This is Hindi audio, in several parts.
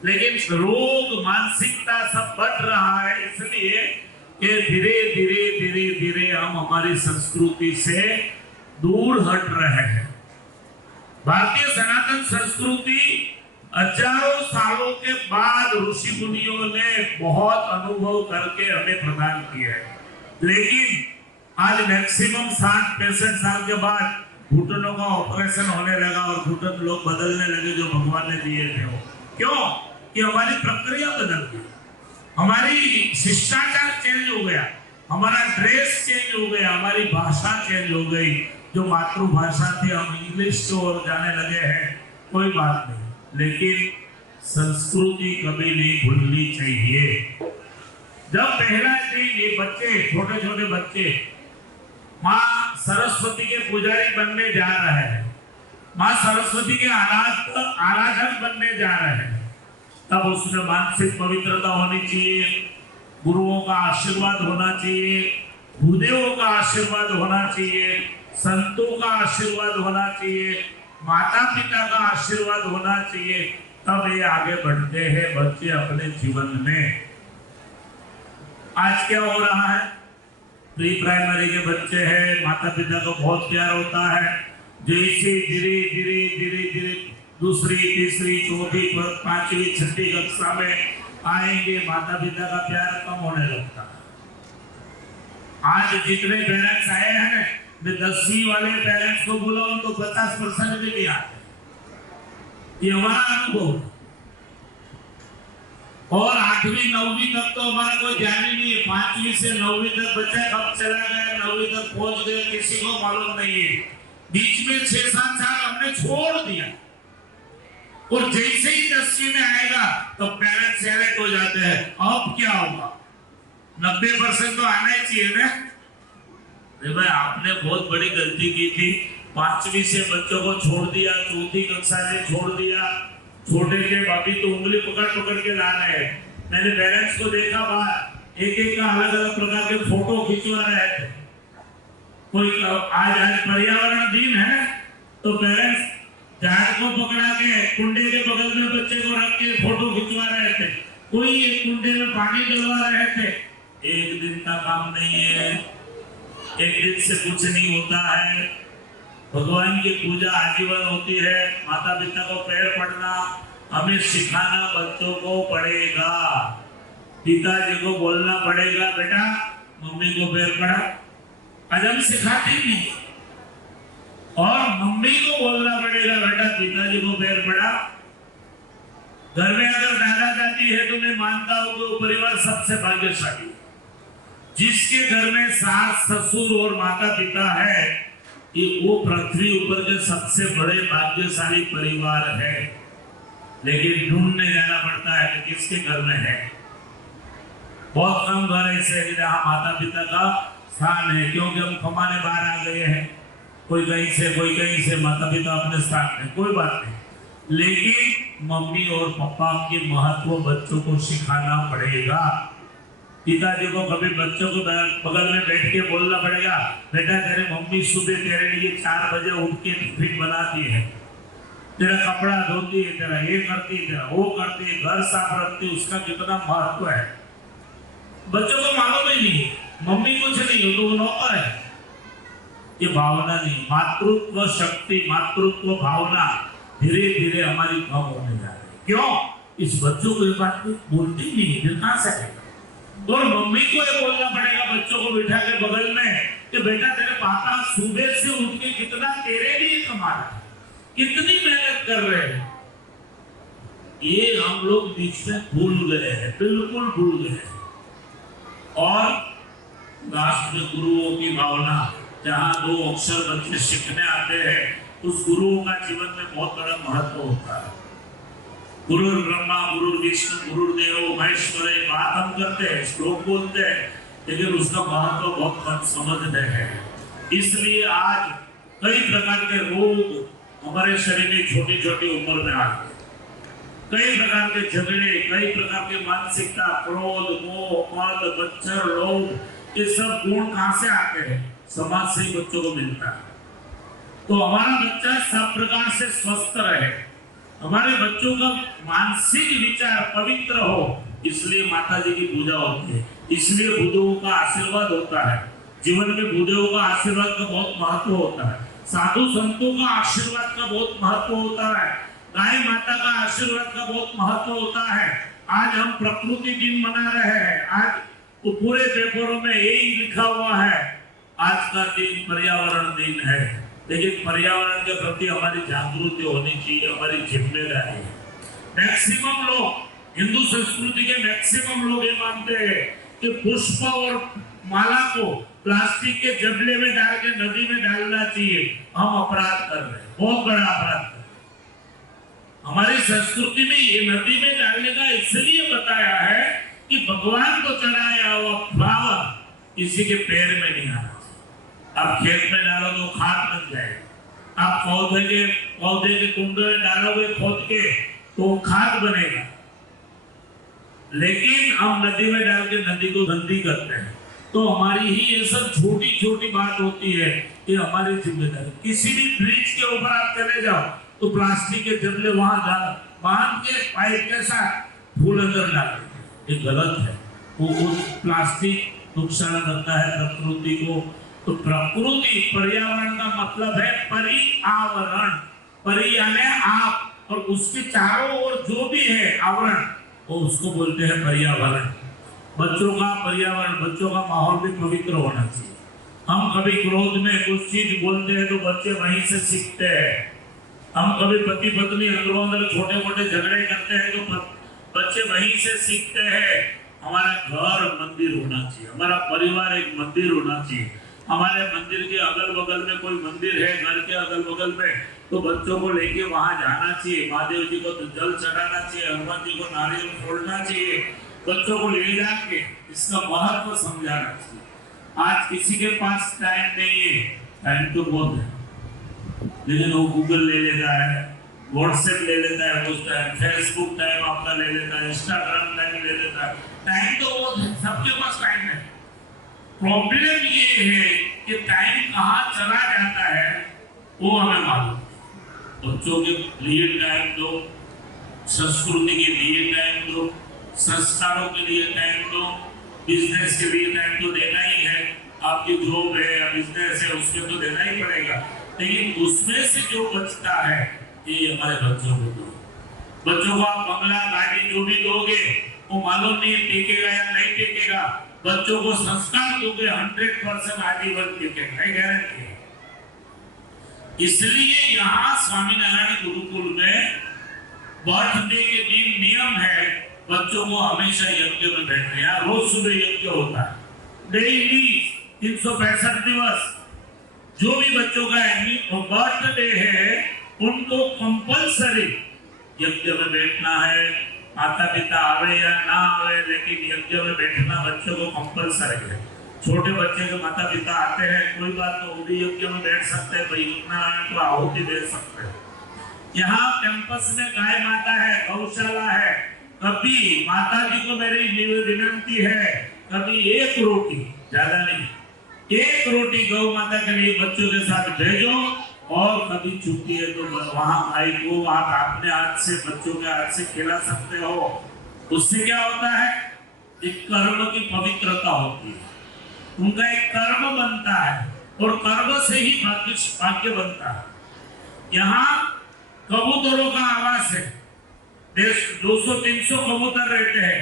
लेकिन रोग मानसिकता सब बढ़ रहा है, इसलिए कि धीरे धीरे धीरे धीरे हम हमारी संस्कृति से दूर हट रहे हैं। भारतीय सनातन संस्कृति हजारों सालों के बाद ऋषि मुनियों ने बहुत अनुभव करके हमें प्रदान किया है, लेकिन आज मैक्सिमम 60-65 साल के बाद घुटनों का ऑपरेशन होने लगा और घुटन लोग बदलने लगे जो भगवान ने दिए थे। वो क्यों? कि हमारी प्रक्रिया बदल गई, हमारी शिष्टाचार चेंज हो गया, हमारा ड्रेस चेंज हो गया, हमारी भाषा चेंज हो गई। जो मातृभाषा थी हम इंग्लिश की ओर जाने लगे हैं, कोई बात नहीं, लेकिन संस्कृति कभी नहीं भूलनी चाहिए। जब पहला दिन ये बच्चे, छोटे छोटे बच्चे माँ सरस्वती के पुजारी बनने जा रहे हैं, माँ सरस्वती के आराधक बनने जा रहे हैं, तब उसमें मानसिक पवित्रता होनी चाहिए, गुरुओं का आशीर्वाद होना चाहिए, भूदेवों का आशीर्वाद होना चाहिए, संतों का आशीर्वाद होना चाहिए, माता पिता का आशीर्वाद होना चाहिए, तब ये आगे बढ़ते हैं बच्चे अपने जीवन में। आज क्या हो रहा है? प्री प्राइमरी के बच्चे हैं, माता पिता को बहुत प्यार होता है, जैसे धीरे धीरे धीरे धीरे दूसरी तीसरी चौथी पांचवी छठी कक्षा में आएंगे, माता पिता का प्यार कम होने लगता है। आज जितने पेरेंट्स आए हैं ना, 10वीं वाले पेरेंट्स को बुलाओ तो 50% भी नहीं आते, ये हमारा अनुभव। और 8वीं 9वीं तक तो हमारा कोई ध्यान ही नहीं है, 5वीं से 9वीं तक बच्चा कब चला गया, 9वीं तक पहुंच गए, किसी को मालूम नहीं है। बीच में 6-7 साल हमने छोड़ दिया, और जैसे ही 10वीं में आएगा तो पेरेंट्स सेलेक्ट हो जाते हैं। अब क्या होगा? 90% तो आना ही चाहिए ना। भाई आपने बहुत बड़ी गलती की थी, 5वीं से बच्चों को छोड़ दिया, चौथी कक्षा से छोड़ दिया, छोटे के बाबी तो उंगली पकड़ पकड़ के ला रहे हैं। मैंने पेरेंट्स को देखा बाहर, एक एक का अलग अलग प्रकार के फोटो खिंचवा रहे थे। कोई आज पर्यावरण दिन है तो पेरेंट्स झाड़ को पकड़ा के कुंडे के बगल में बच्चे को रख के फोटो खिंचवा रहे थे, कोई एक कुंडे में पानी डलवा रहे थे। एक दिन का काम नहीं है, एक दिन से कुछ नहीं होता है। भगवान की पूजा आजीवन होती है, माता पिता को पैर पड़ना हमें सिखाना बच्चों को पड़ेगा। पिताजी को बोलना पड़ेगा, बेटा मम्मी को पैर पड़ा। आज हम सिखाते नहीं, और मम्मी को बोलना पड़ेगा, बेटा पिताजी को पैर पड़ा। घर में अगर दादा दादी है तो मैं मानता हूं कि वो परिवार सबसे भाग्यशाली, जिसके घर में सास ससुर और माता पिता है, ये वो पृथ्वी ऊपर के सबसे बड़े भाग्यशाली परिवार है। लेकिन ढूंढने जाना पड़ता है कि किसके घर में है। बहुत कम घर ऐसे हैं जहाँ माता पिता का स्थान है, क्योंकि हम कमाने बाहर आ गए हैं, कोई कहीं से माता पिता अपने स्थान में, कोई बात नहीं, लेकिन मम्मी और पापा के महत्व बच्चों को सिखाना पड़ेगा। पिताजी को कभी बच्चों को बगल में बैठ के बोलना पड़ेगा, बेटा तेरे मम्मी सुबह तेरे लिए 4 बजे उठ के टिफिन बनाती है, तेरा कपड़ा धोती है, तेरा ये करती है, तेरा वो करती है, घर साफ रखती है, उसका कितना महत्व है बच्चों को मालूम ही नहीं। मम्मी कुछ नहीं हो तो वो नौकर है, ये भावना नहीं। मातृत्व शक्ति, मातृत्व भावना धीरे धीरे हमारी कम होने जा रही है। क्यों? इस बच्चों को ये बात बोलती नहीं, फिर कहां से आएगा? और मम्मी को ये बोलना पड़ेगा बच्चों को बिठा के बगल में कि बेटा तेरे पापा सुबह से उठ के कितना तेरे लिए कमा रहा है, कितनी मेहनत कर रहे हैं। ये हम लोग बीच में भूल गए हैं, बिल्कुल भूल गए हैं। और राष्ट्र गुरुओं की भावना, जहाँ 2 अक्षर बच्चे सीखने आते हैं, उस गुरुओं का जीवन में बहुत बड़ा महत्व होता है। गुरु ब्रह्मा गुरु विष्णु गुरुदेव महेश्वर, बात हम करते हैं, श्लोक बोलते हैं, लेकिन उसका महत्व बहुत कम समझते हैं। इसलिए आज कई प्रकार के रोग हमारे शरीर में छोटी छोटी उम्र में आते हैं, कई प्रकार के झगड़े, कई प्रकार की मानसिकता, क्रोध मोह मद मच्छर लोभ, ये सब गुण कहां से आते हैं? समाज से बच्चों को मिलता है। तो हमारा बच्चा सब प्रकार से स्वस्थ रहे, हमारे बच्चों का मानसिक विचार पवित्र हो, इसलिए माता जी की पूजा होती है, इसलिए बुद्धों का आशीर्वाद होता है। जीवन में बुद्धों का आशीर्वाद का बहुत महत्व होता है, साधु संतों का आशीर्वाद का बहुत महत्व होता है, गाय माता का आशीर्वाद का बहुत महत्व होता है। आज हम प्रकृति दिन मना रहे हैं, आज तो पूरे पेपरों में यही लिखा हुआ है, आज का दिन पर्यावरण दिन है। लेकिन पर्यावरण के प्रति हमारी जागृति होनी चाहिए, हमारी जिम्मेदारी है। मैक्सिमम लोग, हिंदू संस्कृति के मैक्सिमम लोग ये मानते हैं कि पुष्प और माला को प्लास्टिक के जबले में डाल के नदी में डालना चाहिए। हम अपराध कर रहे हैं, बहुत बड़ा अपराध कर रहे हैं। हमारी संस्कृति में ये नदी में डालने का इसलिए बताया है कि भगवान को चढ़ाया हुआ फ्लावर किसी के पैर में नहीं आना। आप खेत में डालो तो खाद बन जाएगा, आप पौधे के कुंडे में डालोगे खोद के तो खाद बनेगा। लेकिन हम नदी में डाल के नदी को गंदी करते हैं। तो हमारी ही ये सब छोटी छोटी बात होती है कि हमारी जिम्मेदारी। किसी भी ब्रिज के ऊपर आप चले जाओ तो प्लास्टिक के जबले वहां बांध के पाइप के साथ फूल अंदर डाल, ये गलत है। वो प्लास्टिक नुकसान करता है प्रकृति को। तो प्रकृति पर्यावरण का मतलब है पर्यावरण, परि यानी आप, और उसके चारों ओर जो भी है आवरण, वो उसको बोलते हैं पर्यावरण। बच्चों का पर्यावरण, बच्चों का माहौल भी पवित्र होना चाहिए। हम कभी क्रोध में कुछ चीज बोलते हैं तो बच्चे वहीं से सीखते हैं। हम कभी पति पत्नी अंदरों अंदर छोटे मोटे झगड़े करते हैं तो बच्चे वहीं से सीखते हैं। हमारा घर मंदिर होना चाहिए, हमारा परिवार एक मंदिर होना चाहिए। हमारे मंदिर के अगल बगल में कोई मंदिर है, घर के अगल बगल में, तो बच्चों को लेके वहां जाना चाहिए। महादेव जी को जल चढ़ाना चाहिए, हनुमान जी को नारियल फोड़ना चाहिए, बच्चों को ले जाके इसका महत्व समझाना चाहिए। आज किसी के पास टाइम नहीं है, टाइम तो बहुत है, लेकिन वो गूगल ले लेता है, व्हाट्सएप ले लेता है, उस टाइम फेसबुक टाइम आपका ले लेता है, इंस्टाग्राम टाइम ले लेता है। टाइम तो बहुत है, सबके पास टाइम है। प्रॉब्लम ये है कि टाइम कहाँ चला जाता है वो हमें मालूम। बच्चों के लिए टाइम दो, संस्कृति के लिए टाइम दो, संस्कारों के लिए टाइम दो, बिजनेस के लिए टाइम तो देना ही है। आपकी जॉब है या बिजनेस है उसमें तो देना ही पड़ेगा, लेकिन उसमें से जो बचता है ये हमारे बच्चों को दो। बच्चों को आप बंगला गाड़ी जो भी दोगे वो मालूम नहीं टिकेगा या नहीं टिकेगा। बच्चों को संस्कार दोगे 100% आजीवन टिकेगा, गारंटी है। इसलिए यहाँ स्वामीनारायण गुरुकुल में बर्थडे के दिन नियम है बच्चों को हमेशा यज्ञ में बैठने। यहाँ रोज सुबह यज्ञ होता है, डेली 365 दिवस। जो भी बच्चों का बर्थडे है उनको कंपलसरी यज्ञ में बैठना है। माता पिता आवे या ना आवे, लेकिन यज्ञ में बैठना बच्चों को कंपलसरी है। छोटे बच्चे के माता पिता आते हैं कोई बात तो वो भी यज्ञ में बैठ सकते हैं, भाई नारायण को आहुति दे सकते हैं। यहाँ कैंपस में गाय माता है, गौशाला है। कभी माता जी को मेरी विनंती है, कभी एक रोटी, ज्यादा नहीं, एक रोटी गौ माता के लिए बच्चों के साथ भेजो। और कभी छुट्टी है तो वहां भाई को आप अपने हाथ से बच्चों के हाथ से खिला सकते हो। उससे क्या होता है, एक कर्म की पवित्रता होती है, उनका एक कर्म बनता है और कर्म से ही भाग्य बनता है। यहाँ कबूतरों का आवास है, 200-300 कबूतर रहते हैं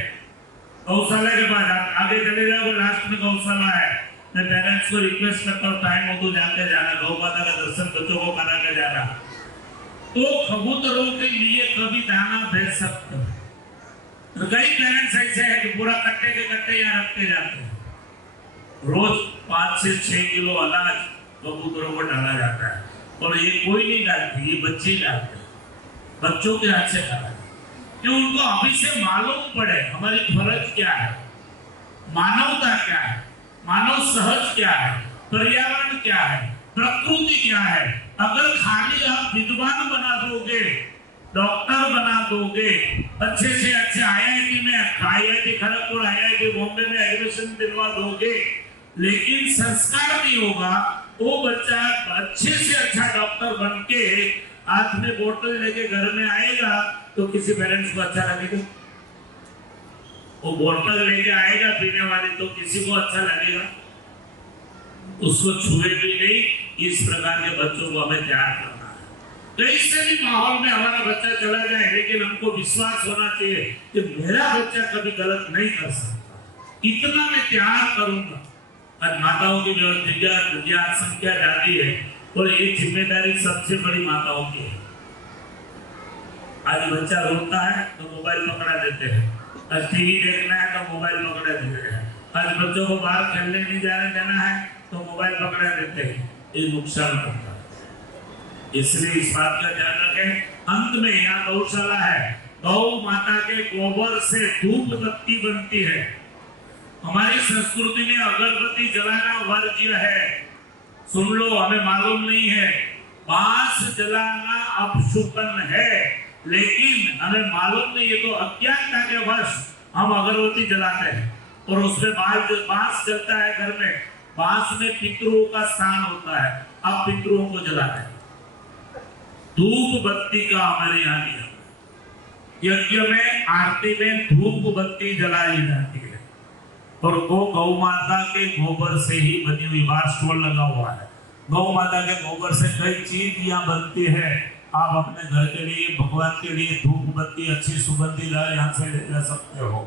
गौशाला के बाद। आगे चले जाओ, लास्ट में गौशाला है। मैं पेरेंट्स को रिक्वेस्ट करता हूँ टाइम हो तो जाके जाना, गौ माता का दर्शन बच्चों को करा के जाना। तो कबूतरों के लिए कभी दाना भेज सकते हैं। तो कई पेरेंट्स ऐसे हैं कि पूरा कट्टे के कट्टे यहाँ रखते जाते हैं। रोज 5 से 6 किलो अनाज कबूतरों को डाला जाता है, और ये कोई नहीं डालती, ये बच्चे ही डालते हैं, बच्चों के हाथ से डाला। कि उनको अभी से मालूम पड़े हमारी फर्ज क्या है, मानवता क्या है, मानव सहज क्या है, पर्यावरण क्या है, प्रकृति क्या है। अगर खाली आप विद्वान बना दोगे, डॉक्टर बना दोगे, अच्छे से अच्छे IIT में, IIT खड़गपुर, IIT बॉम्बे में एडमिशन दिलवा दोगे, लेकिन संस्कार नहीं होगा, वो बच्चा अच्छे से अच्छा डॉक्टर बन के हाथ में बोतल लेके घर में आएगा तो किसी पेरेंट्स को अच्छा लगेगा? वो बोतल लेके आएगा पीने वाली तो किसी को अच्छा लगेगा? उसको छुए भी नहीं। इस प्रकार के बच्चों को हमें तैयार करना है। कैसे भी माहौल में हमारा बच्चा चला जाए, लेकिन हमको विश्वास होना चाहिए कि मेरा बच्चा कभी गलत नहीं कर सकता। इतना मैं तैयार करूंगा। आज माताओं की संख्या ज्यादा है और ये जिम्मेदारी सबसे बड़ी माताओं की है। आज बच्चा रोता है तो मोबाइल पकड़ा देते हैं, आज टीवी देखना है तो मोबाइल पकड़ा देते हैं, आज बच्चों को बाहर खेलने नहीं जाने देना है तो मोबाइल पकड़ा देते हैं। ये नुकसान करता है। इसलिए इस बात का ध्यान रखें। अंत में यहाँ गौशाला है, गौ माता के गोबर से धूप बत्ती बनती है। हमारी संस्कृति में अगरबत्ती जलाना वर्ज्य है। सुन लो, हमें मालूम नहीं है। बांस जलाना अपशुकन है, लेकिन हमें मालूम नहीं है तो अज्ञानता के वश हम अगरबत्ती जलाते हैं और उसमें बांस जलता है घर में। बांस में पितरों का स्थान होता है, अब पितरों को जलाते हैं। धूप बत्ती का हमारे यहाँ नियम, यज्ञ में आरती में धूप बत्ती जलाई जाती है और गौ माता के गोबर से ही बनी हुई, बाहर स्टॉल लगा हुआ है। गौ माता के गोबर से कई चीज यहाँ बनती है। आप अपने घर के लिए, भगवान के लिए धूप बत्ती अच्छी सुगंधी यहाँ से ले जा सकते हो।